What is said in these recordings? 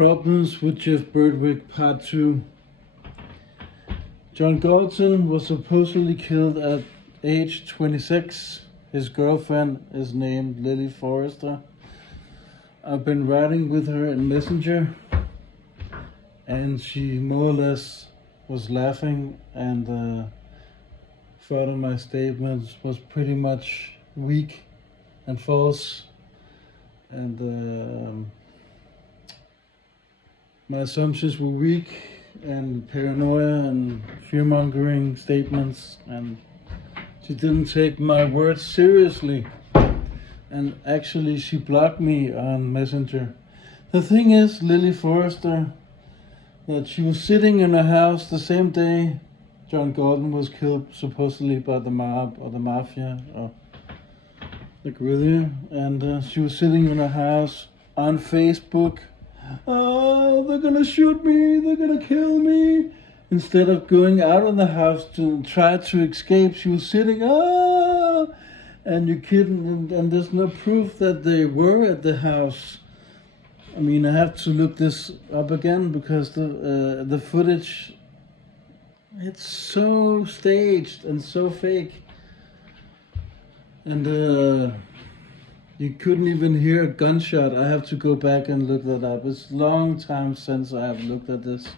Problems with Jeff Berwick Part 2. John Galton was supposedly killed at age 26. His girlfriend is named Lily Forrester. I've been writing with her in Messenger, and she more or less was laughing and thought of my statements was pretty much weak and false, and my assumptions were weak and paranoia and fear-mongering statements, and she didn't take my words seriously, and actually she blocked me on Messenger. The thing is, Lily Forrester, that she was sitting in her house the same day John Galton was killed, supposedly by the mob or the mafia or the guerrilla, and she was sitting in her house on Facebook. Oh, they're gonna shoot me, they're gonna kill me. Instead of going out of the house to try to escape, she was sitting, and you couldn't, and there's no proof that they were at the house. I mean, I have to look this up again because the footage, it's so staged and so fake. And you couldn't even hear a gunshot. I have to go back and look that up. It's a long time since I have looked at this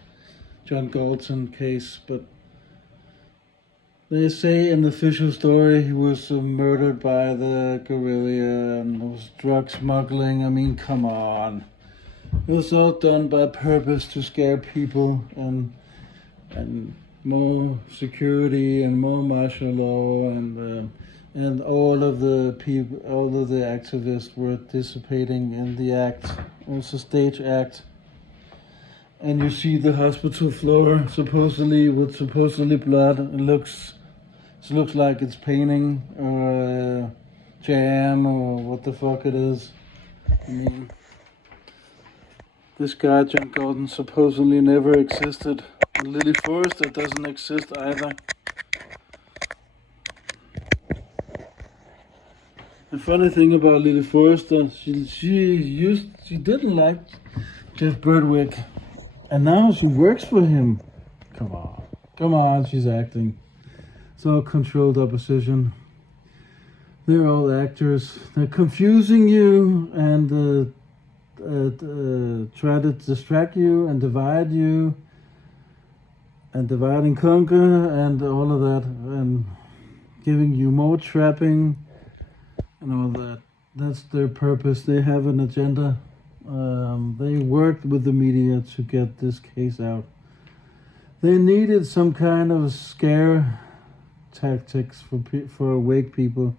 John Galton case, but they say in the official story he was murdered by the guerrilla and was drug smuggling. I mean, come on. It was all done by purpose to scare people and more security and more martial law, and all of the people, all of the activists were participating in the act. It was a stage act. And you see the hospital floor supposedly with supposedly blood. It looks like it's painting or jam or what the fuck it is. I mean, this guy John Galton supposedly never existed. And Lily Forrester doesn't exist either. The funny thing about Lily Forrester, she didn't like Jeff Berwick, and now she works for him. Come on, she's acting. It's all controlled opposition. They're all actors. They're confusing you and try to distract you and divide and conquer and all of that, and giving you more trapping and all that. That's their purpose. They have an agenda. They worked with the media to get this case out. They needed some kind of scare tactics for awake people,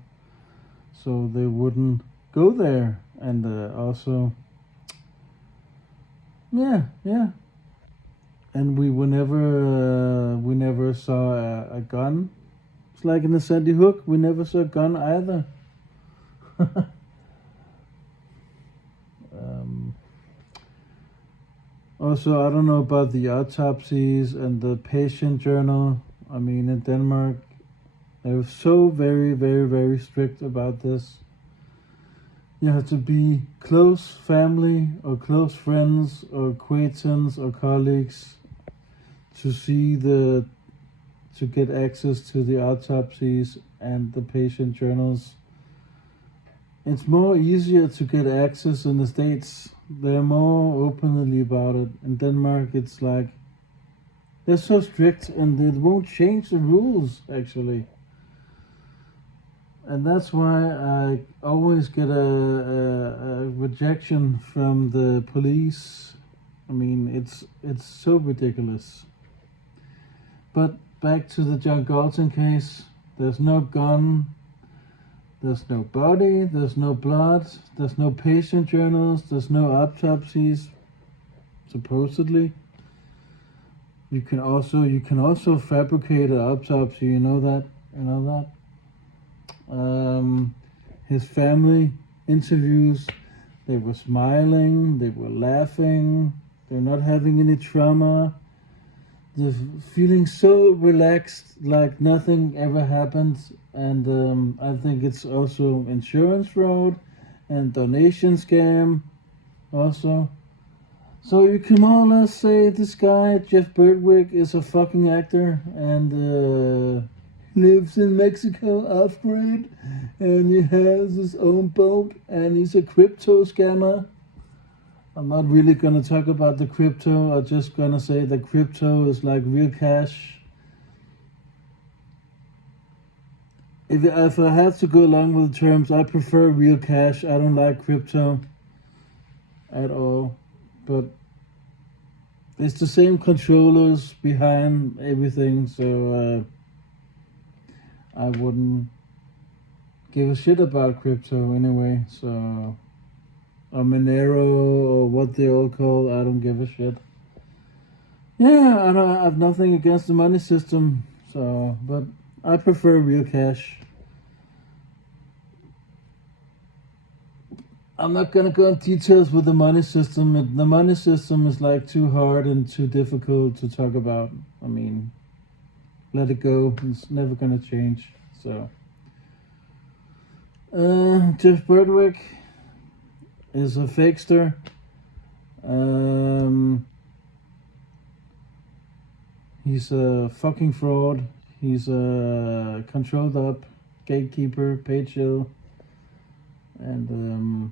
so they wouldn't go there. And also, yeah. And we never saw a gun. It's like in the Sandy Hook. We never saw a gun either. Also, I don't know about the autopsies and the patient journal. I mean, in Denmark, they're so very, very, very strict about this. You have to be close family or close friends or acquaintance or colleagues to get access to the autopsies and the patient journals. It's more easier to get access in the States. They're more openly about it. In Denmark, it's like they're so strict and they won't change the rules, actually. And that's why I always get a rejection from the police. I mean, it's so ridiculous. But back to the John Galton case. There's no gun. There's no body, there's no blood, there's no patient journals, there's no autopsies, supposedly. You can also fabricate an autopsy, you know that? His family interviews, they were smiling, they were laughing, they're not having any trauma. They're feeling so relaxed, like nothing ever happened. And I think it's also insurance fraud and donation scam also. So you can more or less say this guy, Jeff Berwick, is a fucking actor and lives in Mexico off-grid, and he has his own boat, and he's a crypto scammer. I'm not really gonna talk about the crypto. I'm just gonna say that crypto is like real cash. If I have to go along with the terms, I prefer real cash. I don't like crypto at all. But it's the same controllers behind everything, so I wouldn't give a shit about crypto anyway. So, or Monero or what they all call, I don't give a shit. Yeah, I have nothing against the money system, so, but I prefer real cash. I'm not gonna go in details with the money system. The money system is like too hard and too difficult to talk about. I mean, let it go. It's never gonna change. So, Jeff Berwick is a fakester. He's a fucking fraud. He's a controlled up gatekeeper, paid shill, and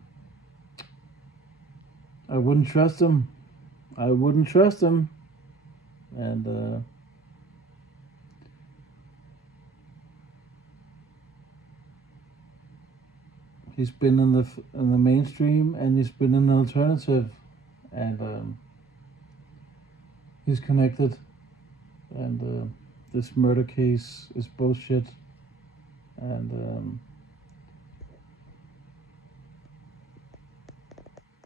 I wouldn't trust him. I wouldn't trust him. And he's been in the mainstream, and he's been in the alternative, and he's connected. And this murder case is bullshit. And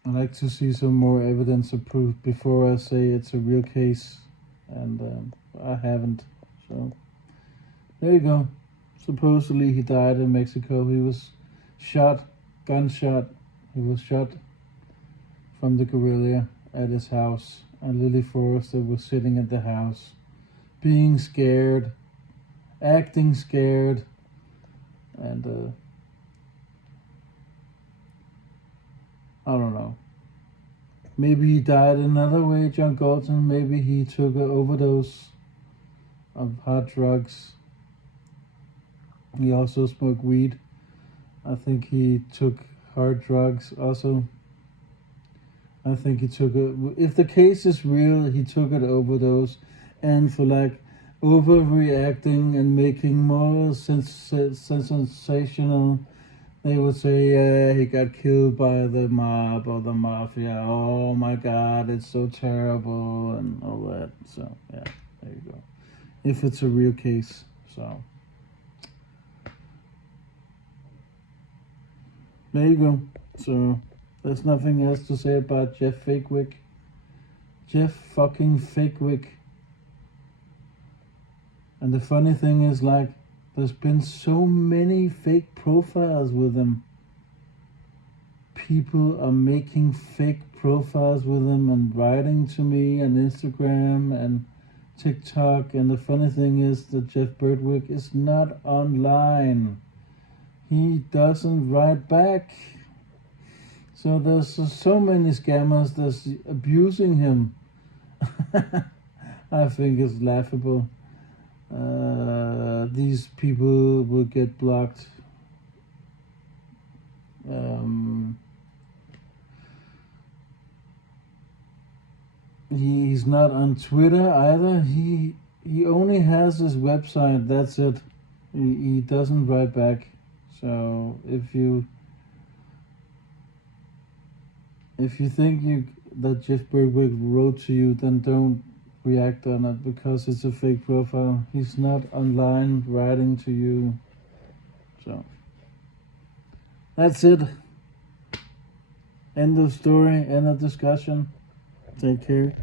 I like to see some more evidence of proof before I say it's a real case, and I haven't. So there you go. Supposedly he died in Mexico. He was shot, gunshot. He was shot from the guerrilla at his house, and Lily Forrester was sitting at the house, being scared, acting scared, and I don't know. Maybe he died another way, John Galton. Maybe he took an overdose of hard drugs. He also smoked weed. I think he took hard drugs also. I think he took it. If the case is real, he took an overdose, and for like overreacting and making more sensational, they would say, yeah, he got killed by the mob or the mafia. Oh my God, it's so terrible and all that. So, yeah, there you go. If it's a real case, so. There you go. So, there's nothing else to say about Jeff Fakewick. Jeff fucking Fakewick. And the funny thing is, like, there's been so many fake profiles with him. People are making fake profiles with him and writing to me on Instagram and TikTok. And the funny thing is that Jeff Berwick is not online. He doesn't write back. So there's so many scammers that's abusing him. I think it's laughable. These people will get blocked. He's not on Twitter either. He only has his website. That's it. He doesn't write back. So if you think that Jeff Berwick wrote to you, then don't react on it because it's a fake profile. He's not online writing to you. So that's it. End of story, end of discussion. Take care.